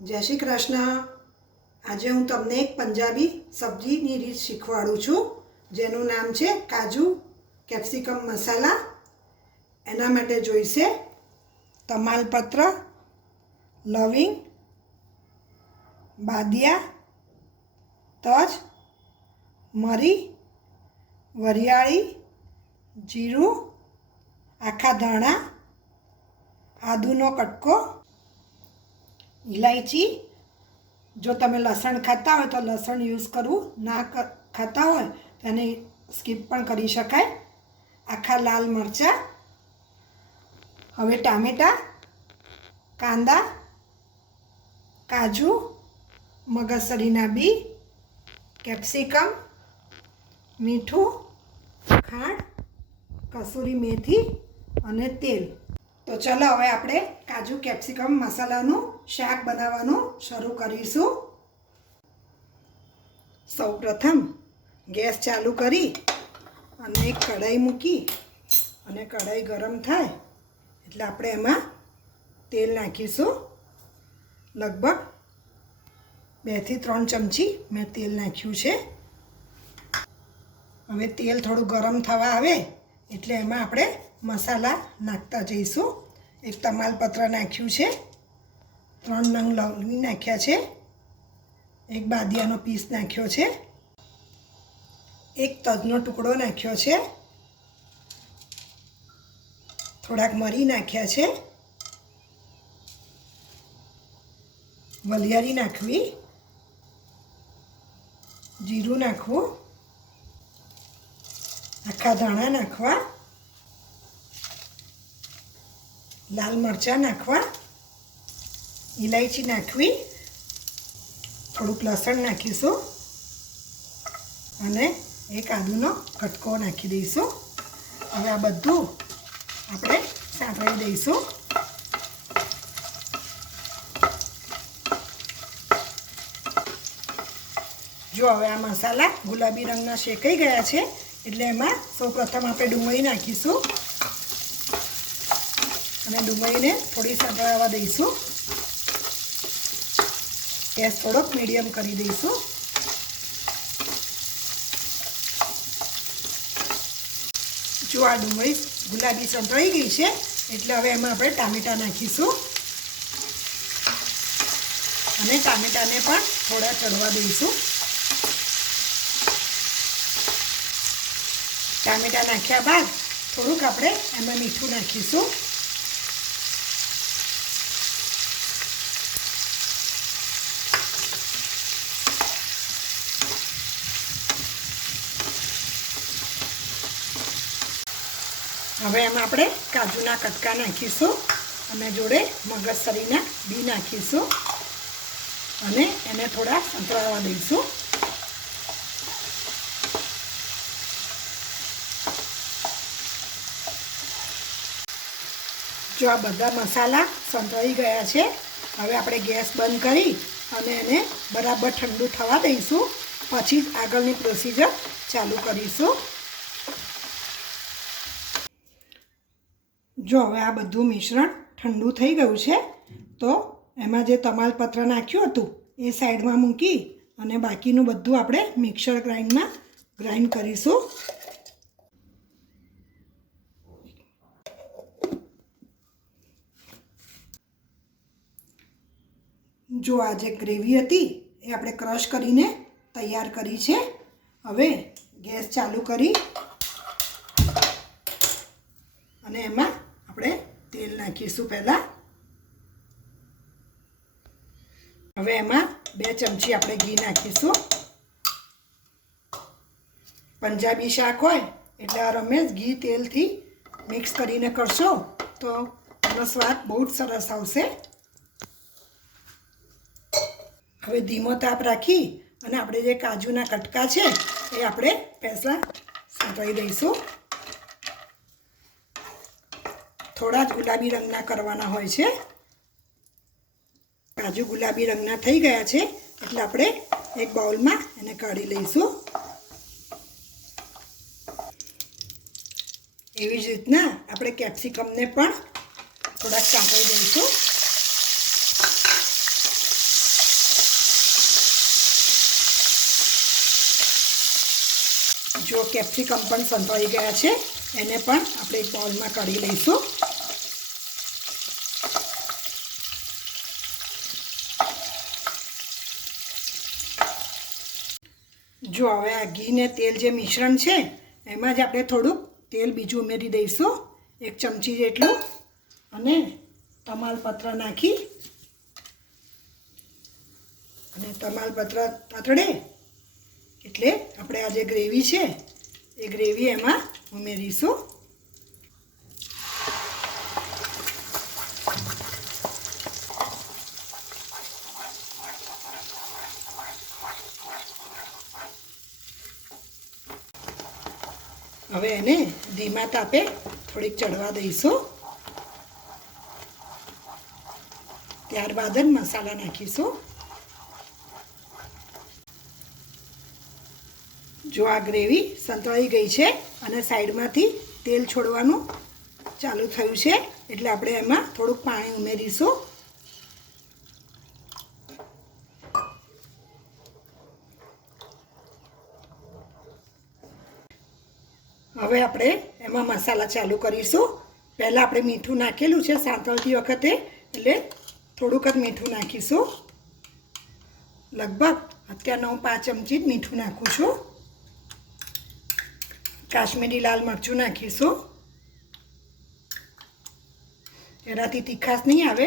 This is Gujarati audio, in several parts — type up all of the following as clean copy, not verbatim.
જય શ્રી કૃષ્ણ। આજે હું તમને એક પંજાબી સબ્જીની રીત શીખવાડું છું, જેનું નામ છે કાજુ કેપ્સિકમ મસાલા। એના માટે જોઈશે તમાલપત્ર, લવિંગ, બાદિયા, તજ, મરી, વરિયાળી, જીરું, આખા ધાણા, આદુનો કટકો, ઇલાયચી। જો તમે લસણ ખાતા હોય તો લસણ યુઝ કરવું, ના ખાતા હોય તો એને સ્કીપ પણ કરી શકાય। આખા લાલ મરચાં, હવે ટામેટાં, કાંદા, કાજુ, મગજતરીના બી, કેપ્સિકમ, મીઠું, ખાંડ, કસૂરી મેથી અને તેલ। તો ચલો હવે આપણે કાજુ કેપ્સિકમ મસાલાનું શાક બનાવવાનું શરૂ કરીશું। સૌપ્રથમ ગેસ ચાલુ કરી અને એક કઢાઈ મૂકી અને કઢાઈ ગરમ થાય એટલે આપણે એમાં તેલ નાખીશું। લગભગ 2 થી 3 ચમચી મેં તેલ નાખ્યું છે। હવે તેલ થોડું ગરમ થવા આવે એટલે એમાં આપણે મસાલા નાખતા જઈશું। એક તમાલપત્ર નાખ્યું છે, 3 નંગ લવિંગ નાખ્યા છે, એક બાદિયાનો પીસ નાખ્યો છે, એક તજનો ટુકડો નાખ્યો છે, થોડાક મરી નાખ્યા છે, વલિયારી નાખવી, જીરું નાખવું, આખા ધાણા નાખવા, લાલ મરચાં નાખવા, ઇલાયચી નાખવી, થોડુંક લસણ નાખીશું અને એક આદુનો કટકો નાખી દઈશું। હવે આ બધું આપણે સાંતળી દઈશું। જો હવે આ મસાલા ગુલાબી રંગના શેકાઈ ગયા છે એટલે એમાં સૌપ્રથમ આપણે ડુંગળી નાખીશું અને ડુંગળીને થોડી સાંતળવા દઈશું। ગેસ થોડોક મીડિયમ કરી દઈશું। જો આ ડુંગળી ગુલાબી સંતળાઈ ગઈ છે એટલે હવે એમાં આપણે ટામેટાં નાખીશું અને ટામેટાને પણ થોડા ચડવા દઈશું। ટામેટાં નાખ્યા બાદ થોડુંક આપણે એમાં મીઠું નાખીશું। હવે એમાં આપણે કાજુના કટકા નાખીશું અને જોડે મગજતરીના બી નાખીશું અને એને થોડા સંતળાવા દઈશું। જો આ બધા મસાલા સંતળાઈ ગયા છે હવે આપણે ગેસ બંધ કરી અને એને બરાબર ઠંડુ થવા દઈશું, પછી જ આગળની પ્રોસિજર ચાલુ કરીશું। જો હવે આ બધું મિશ્રણ ઠંડુ થઈ ગયું છે તો એમાં જે તમાલપત્ર નાખ્યું હતું એ સાઈડમાં મૂકી અને બાકીનું બધું આપણે મિક્સર ગ્રાઇન્ડમાં ગ્રાઇન્ડ કરીશું। જો આ જે ગ્રેવી હતી એ આપણે ક્રશ કરીને તૈયાર કરી છે। હવે ગેસ ચાલુ કરી અને એમાં આપણે તેલ નાખીશું પહેલાં। હવે એમાં 2 ચમચી આપણે ઘી નાખીશું। પંજાબી શાક હોય એટલે આ રમેશ ઘી તેલથી મિક્સ કરીને કરશો તો એનો સ્વાદ બહુ જ સરસ આવશે। હવે ધીમો તાપ રાખી અને આપણે જે કાજુના કટકા છે એ આપણે પહેલાં સાંતળી દઈશું। થોડા જ ગુલાબી રંગના કરવાના હોય છે। કાજુ ગુલાબી રંગના થઈ ગયા છે એટલે આપણે એક બાઉલમાં એને કાઢી લઈશું। એવી જ રીતના આપણે કેપ્સિકમને પણ થોડાક સાંતળી દઈશું। જો કેપ્સિકમ પણ સંતળાઈ ગયા છે, એને પણ આપણે એક બાઉલમાં કાઢી લઈશું. જો હવે આ ઘી ને તેલ જે મિશ્રણ છે એમાં જ આપણે થોડુંક તેલ બીજું ઉમેરી દઈશું, 1 ચમચી જેટલું, અને તમાલપત્ર નાખી અને તમાલપત્ર તતડે એટલે આપણે આ જે ગ્રેવી છે એ ગ્રેવી એમાં ઉમેરીશું. હવે એને ધીમા તાપે થોડીક ચડવા દઈશું. ત્યારબાદ જ મસાલા નાખીશું. જો આ ગ્રેવી સંતળાઈ ગઈ છે અને સાઈડમાંથી તેલ છોડવાનું ચાલુ થયું છે એટલે આપણે એમાં થોડુંક પાણી ઉમેરીશું. હવે આપણે એમાં મસાલા ચાલુ કરીશું. પહેલાં આપણે મીઠું નાખેલું છે સાંતળતી વખતે, એટલે થોડુંક જ મીઠું નાખીશું. લગભગ અત્યારના હું 5 ચમચી જ મીઠું નાખું છું. કાશ્મીરી લાલ મરચું નાખીશું. એનાથી તીખાશ નહીં આવે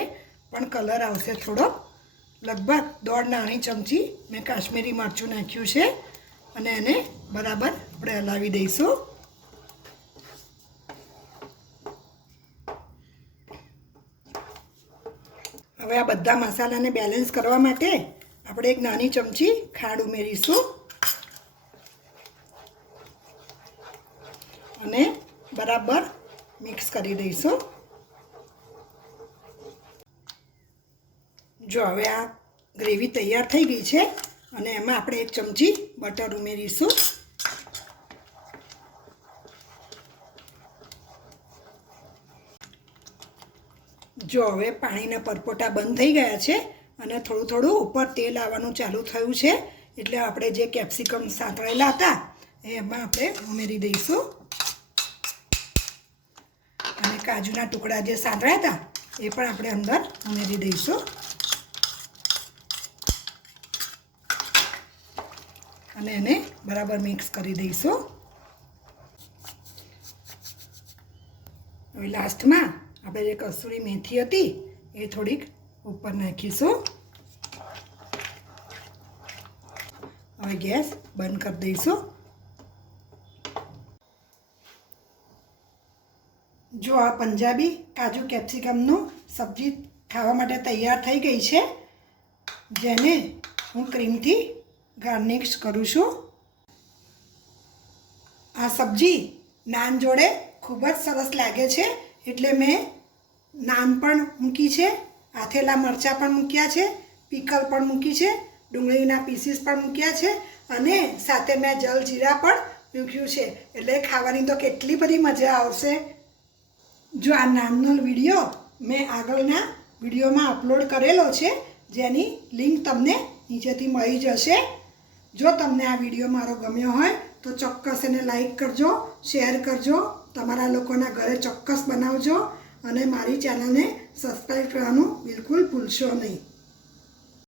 પણ કલર આવશે થોડો. લગભગ 1.5 નાની ચમચી મેં કાશ્મીરી મરચું નાખ્યું છે અને એને બરાબર આપણે હલાવી દઈશું. હવે આ બધા મસાલાને બેલેન્સ કરવા માટે આપણે 1 નાની ચમચી ખાંડ ઉમેરીશું અને બરાબર મિક્સ કરી દઈશું. જો હવે આ ગ્રેવી તૈયાર થઈ ગઈ છે અને એમાં આપણે 1 ચમચી બટર ઉમેરીશું. જો હવે પાણીના પરપોટા બંધ થઈ ગયા છે અને થોડું થોડું ઉપર તેલ આવવાનું ચાલુ થયું છે એટલે આપણે જે કેપ્સિકમ સાંતળેલા હતા એમાં આપણે ઉમેરી દઈશું. અને કાજુના ટુકડા જે સાંતળ્યા હતા એ પણ આપણે અંદર ઉમેરી દઈશું અને એને બરાબર મિક્સ કરી દઈશું. હવે લાસ્ટમાં આપણે જે કસૂરી મેથી હતી એ થોડીક ઉપર નાખીશું. હવે ગેસ બંધ કરી દઈશું. જો આ પંજાબી કાજુ કેપ્સિકમનું સબ્જી ખાવા માટે તૈયાર થઈ ગઈ છે, જેને હું ક્રીમથી ગાર્નિશ કરું છું. આ સબ્જી નાન જોડે ખૂબ જ સરસ લાગે છે એટલે મેં નાન પણ મૂકી છે, આથેલા મરચાં પણ મૂક્યા છે, પીકલ પણ મૂકી છે, ડુંગળીના પીસીસ પણ મૂક્યા છે અને સાથે મેં જલજીરા પણ મૂક્યું છે. એટલે ખાવાની તો કેટલી બધી મજા આવશે. જો આ નાનનો વિડીયો મેં આગળના વિડીયોમાં અપલોડ કરેલો છે, જેની લિંક તમને નીચેથી મળી જશે. જો તમને આ વિડીયો મારો ગમ્યો હોય તો ચોક્કસ એને લાઈક કરજો, શેર કરજો, તમારા લોકોના ઘરે ચોક્કસ બનાવજો અને મારી ચેનલને સબસ્ક્રાઈબ કરવાનું બિલકુલ ભૂલશો નહીં.